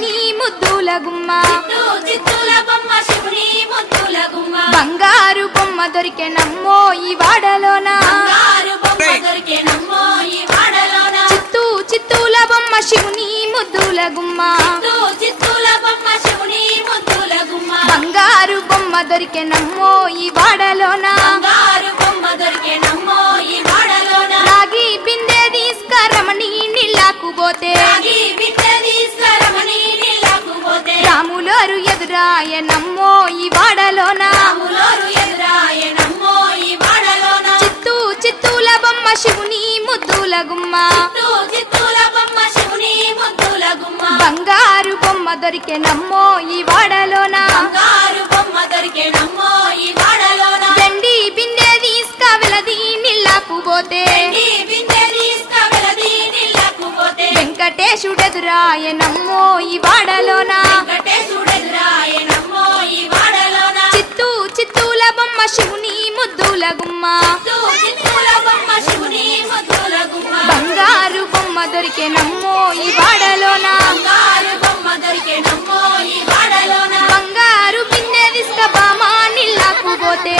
శివుని ముద్దుల గుమ్మ బంగారు బొమ్మ దొరికెనమ్మో ఈ వాడలోన చిత్తూ చిత్తూల బొమ్మ శివుని ముద్దుల గుమ్మ బంగారు బొమ్మ దొరికెనమ్మో ఈ వాడలోన రాగి బిందె తీసుకరమణి నీళ్ళకు పోతే రాములోరు ఎదురాయనమ్మో ఈ వాడలోన చిత్తూ చిత్తూల బొమ్మ శివుని ముద్దుల గుమ్మ బంగారు బొమ్మ దొరికెనమ్మో ఈ వాడలోన వెండి బిందె తీసుకవెలది నీళ్ళకు పోతే వెంకటేశుడెదురాయనమ్మో ఈ వాడలోన చిత్తూ చిత్తూల బొమ్మ శివుని ముద్దుల గుమ్మ బంగారు బొమ్మ దొరికెనమ్మో ఈ వాడలోన బంగారు బిందె తీసుక బామా నీళ్ళకు పోతే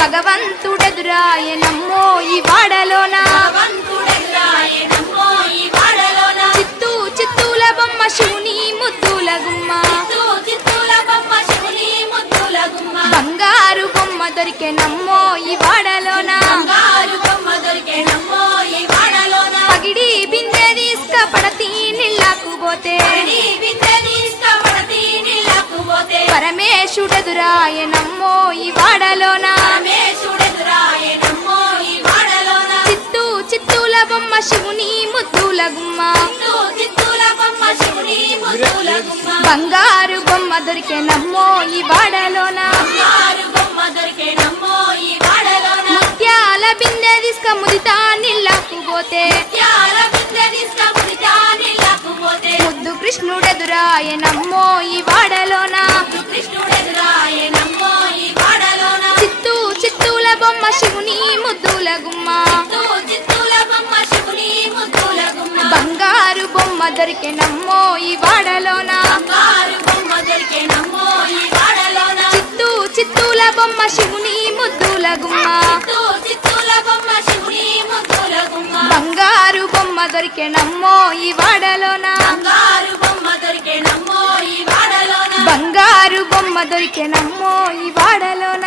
భగవంతుడెదురాయనమ్మో ఈ వాడలోన చిత్తూ చిత్తూల బొమ్మ శివుని ముద్దుల గుమ్మ బంగారు బొమ్మ దొరికెనమ్మో ఈ వాడలోన పగిడి బిందె తీసుక పడతీ నీళ్ళకు పోతే పరమేశుడెదురాయనమ్మో ఈ వాడలోన చిత్తూ చిత్తూల బొమ్మ శివుని ముద్దుల గుమ్మ బంగారు బొమ్మ దొరికెనమ్మో ఈ వాడలోన ముత్యాల బిందె తీసుక ముదితా నీళ్ళకు పోతే ముద్దు కృష్ణుడెదురాయనమ్మో ఈ వాడలోన చిత్తూ చిత్తూల బొమ్మ శివుని ముద్దుల గుమ్మ బంగారు బొమ్మ దొరికెనమ్మో ఈ వాడలోన చిత్తూ చిత్తూల బొమ్మ శివుని ముద్దుల గుమ్మ బంగారు బొమ్మ దొరికెనమ్మో ఈ వాడలోన బంగారు బొమ్మ దొరికెనమ్మో ఈ వాడలోన